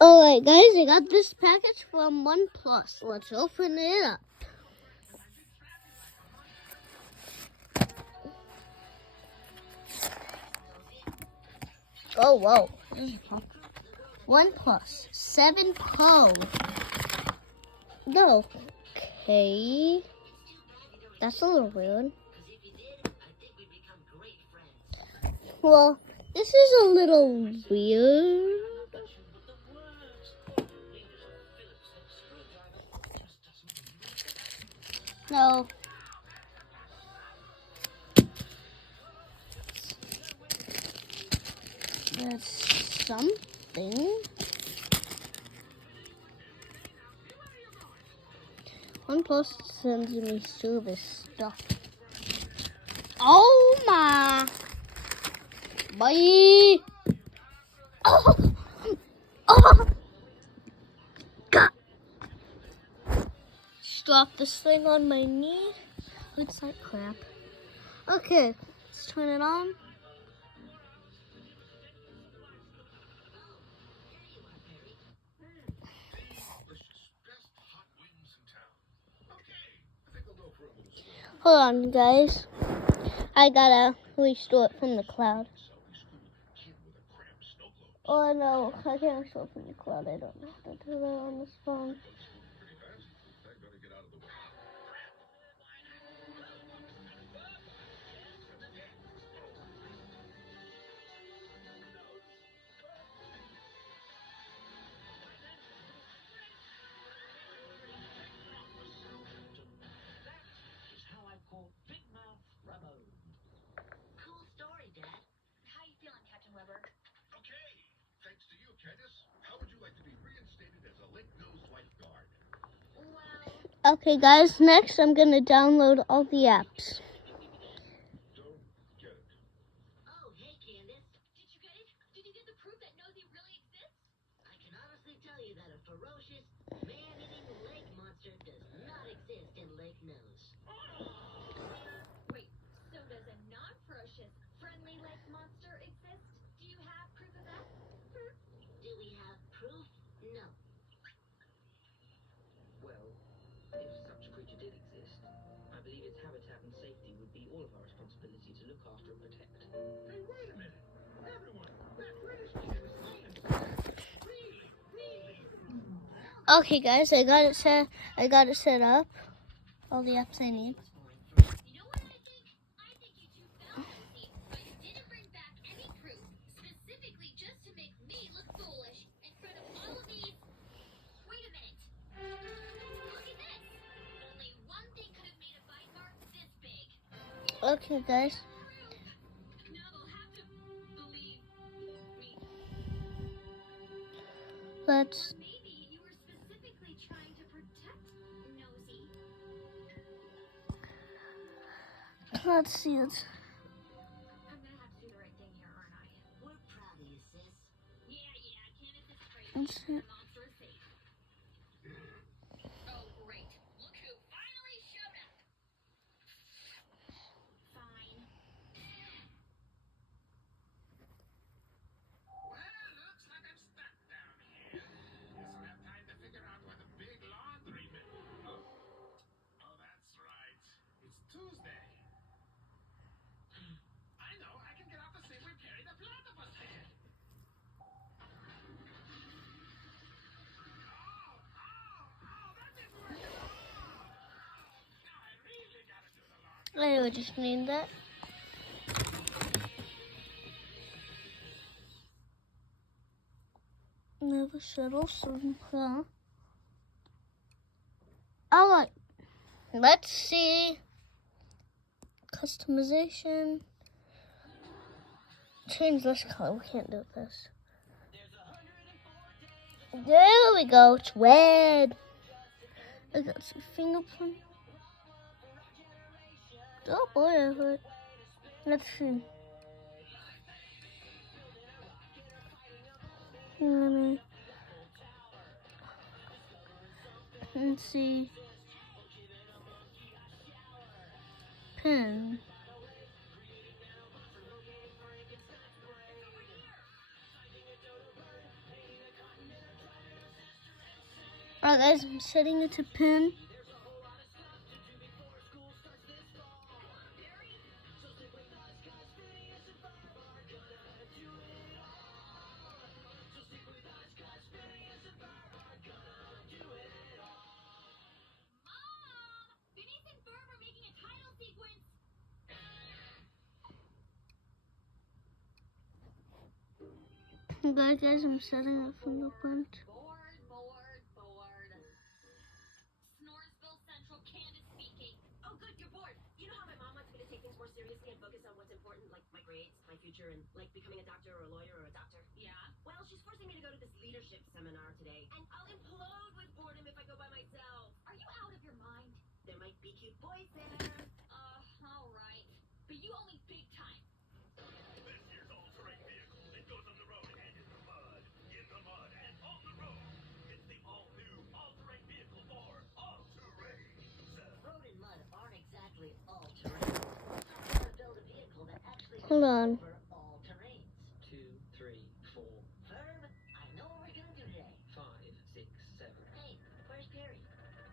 Alright guys, I got this package from OnePlus. Let's open it up. Oh, whoa. OnePlus 7 Pro. No. Okay. That's a little weird. Well, this is a little weird. No. That's something. OnePlus sends me service stuff. Oh my! Bye! Oh! Oh! God! Just dropped this thing on my knee. Looks like crap. Okay, let's turn it on. Hold on, guys. I gotta restore it from the cloud. Oh no, I can't restore it from the cloud. I don't know how to do that on this phone. Cool story, Dad. How you feeling, Captain Weber? Okay, thanks to you, Candace. How would you like to be reinstated as a Lake Nose lifeguard? Well... Okay, guys, next I'm gonna download all the apps. Don't get it. Oh, hey, Candace. Did you get it? Did you get the proof that Nosy really exists? I can honestly tell you that a ferocious, man-eating lake monster does not exist in Lake Nose. Wait, so does a non-ferocious, friendly lake monster exist? Do you have proof of that? Do we have proof? No. Well, if such a creature did exist, I believe its habitat and safety would be all of our responsibility to look after and protect. Hey, wait a minute. Everyone, that British kid is saying really, really. Okay, guys, I got it set up. All the apps I need. You know what I think? I think you two found Nosy, but you didn't bring back any proof, specifically just to make me look foolish in front of all of these. Wait a minute. Look at this. Only one thing could have made a bite mark this big. Okay, guys. Now they'll have to believe me. Let's. Maybe you were specifically trying to protect Nosy. Let's see it. I'm gonna have to do the right thing here, aren't I? We're proud of you, sis. Yeah, Candace is crazy. Let's see. The monster is safe. Oh, great. Look who finally showed up. Fine. Well, looks like I'm stuck down here. Guess I'll have time to figure out where the big laundry bin. Oh, that's right. It's Tuesday. I know. I can get out the same way Perry the Platypus did. That didn't work at all. Now I really gotta do the laundry. I would just need that. Never settle somehow. Alright. Let's see. Customization. Change this color. We can't do this. There we go. It's red. I got some fingerprint. Oh boy, I heard. Let's see. Let's see. Pen. Alright guys, I'm setting it to pin. Guys, I'm setting it fingerprint. Bored. Snoresville Central, Candace speaking. Oh, good, you're bored. You know how my mom wants me to take things more seriously and focus on what's important, like my grades, my future, and like becoming a doctor or a lawyer or a doctor? Yeah. Well, she's forcing me to go to this leadership seminar today, and I'll implode with boredom if I go by myself. Are you out of your mind? There might be cute boys there. All right. But you owe me big time. This year's all-terrain vehicle. It goes on the road and in the mud. In the mud and on the road. It's the all-new all-terrain vehicle for all-terrain. Road and mud aren't exactly all-terrain. I want to build a vehicle that actually Hold on. for all terrains. 2, 3, 4, Verb, I know what we're gonna do today. 5, 6, 7. Hey, where's Perry? He's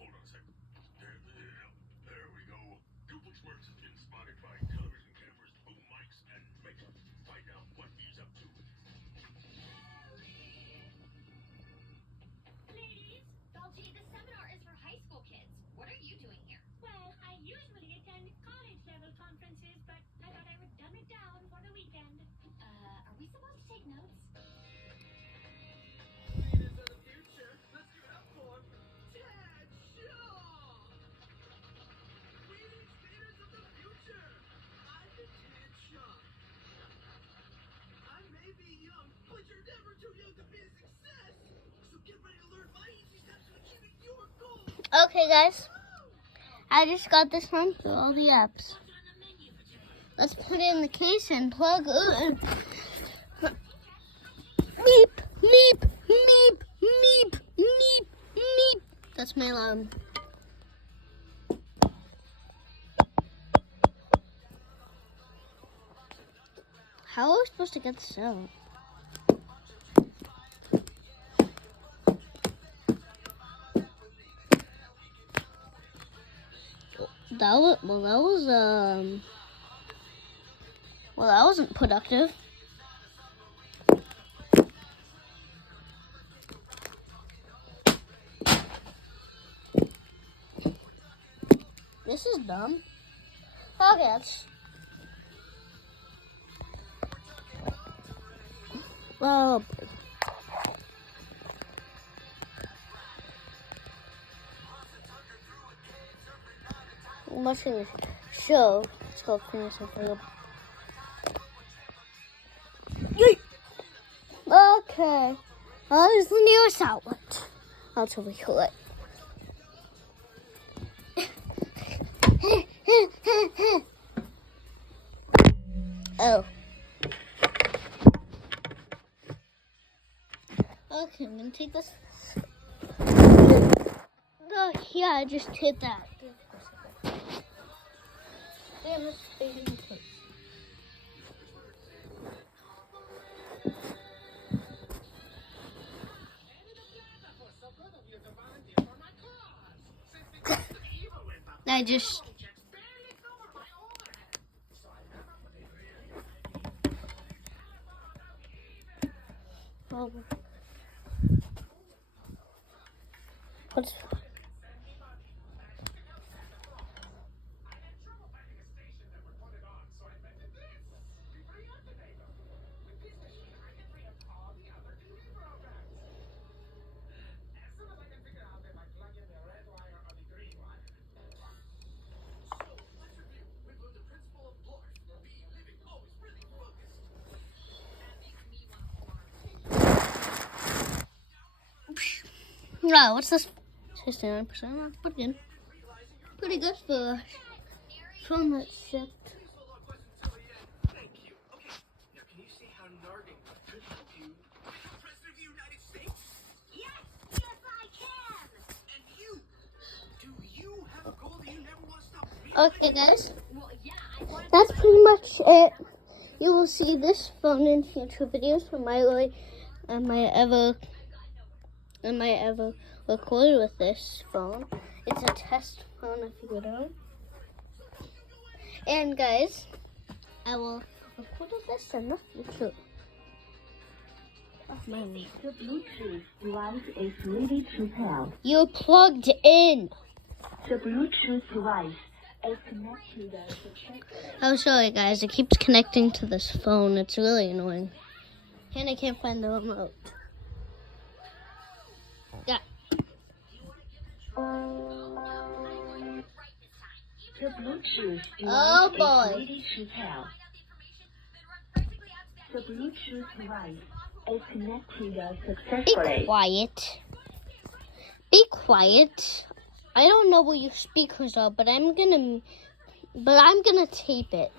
hold on a second. There we go. Duplex Works has been spotted by television cameras, boom mics, and makeup. Find out what he's up to. Ladies, Dolce, the seminar is for high school kids. What are you doing here? Well, I usually attend college-level conferences, but I thought I would dumb it down for the weekend. Are we supposed to take notes? Leaders of the future, let's give it up for Ted Shaw! Greetings, leaders of the future! I'm Ted Shaw. I may be young, but you're never too young to be a success! So get ready to learn my easy steps to achieving your goals! Okay guys, I just got this one through all the apps. Let's put it in the case and plug in. Meep, meep, meep, meep, meep, meep. That's my alarm. How are we supposed to get this out? That wasn't productive. This is dumb. Okay, that's... Well... I'm watching a show. It's called Famous and Freedom. Yay! Okay. There's the nearest outlet. That's really cool. Oh. Okay, I'm gonna take this. Oh, yeah, I just hit that. Damn, it's fading in place. I just... Oh. What's... No, what's this? 69%. Pretty good. Pretty good for from that shift. Thank you. Okay, now can you see how Narding could help you become President of the United States? Yes, I can! And you? Do you have a goal that you never want to stop? Okay, guys. Well, that's pretty much it. You will see this phone in future videos from I might ever record with this phone. It's a test phone if you know. And guys, I will record with this in the future. The Bluetooth device is ready to pair. You're plugged in. The Bluetooth device is connected successfully. Oh, sorry guys, it keeps connecting to this phone. It's really annoying. And I can't find the remote. Yeah. The Bluetooth Oh, device boy. is ready to pair. The Bluetooth device is connected Be successfully. quiet. Be quiet. I don't know where your speakers are, but I'm gonna tape it.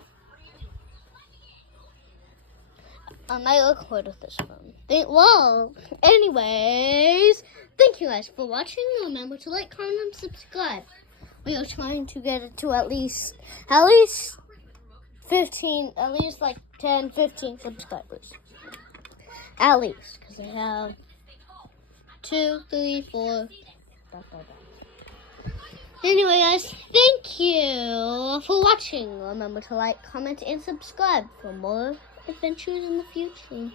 I might record with this phone. Anyways, thank you guys for watching. Remember to like, comment, and subscribe. We are trying to get it to at least 15, at least like 10, 15 subscribers. At least, because I have 2, 3, 4. Anyway, guys, thank you for watching. Remember to like, comment, and subscribe for more adventures in the future.